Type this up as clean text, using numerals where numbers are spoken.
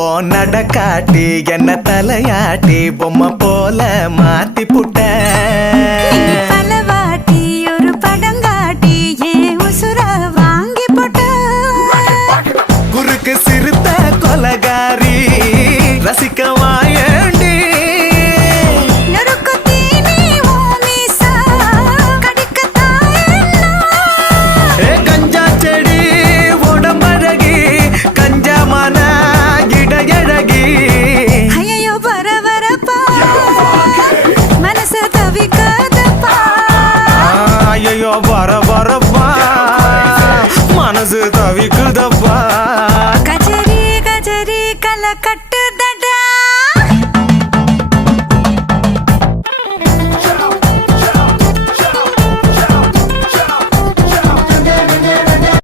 ஓ நடக்காட்டி என்ன தலையாட்டி பொம்மை போல மாத்தி புட்ட பலவாட்டி ஒரு படங்காட்டி ஏன் உசுர வாங்கி போட்ட குறுக்கு சிறுத்த கொலகாரி ரசிக்க வாயண்டி கஞ்சா செடி உடம்பழகி கஞ்சமான இடையழகி ஐயோ பரபரப்பா மனசு தவிக்காதப்பா ஐயோ வர வரப்பா மனசு தவிக்குதப்பா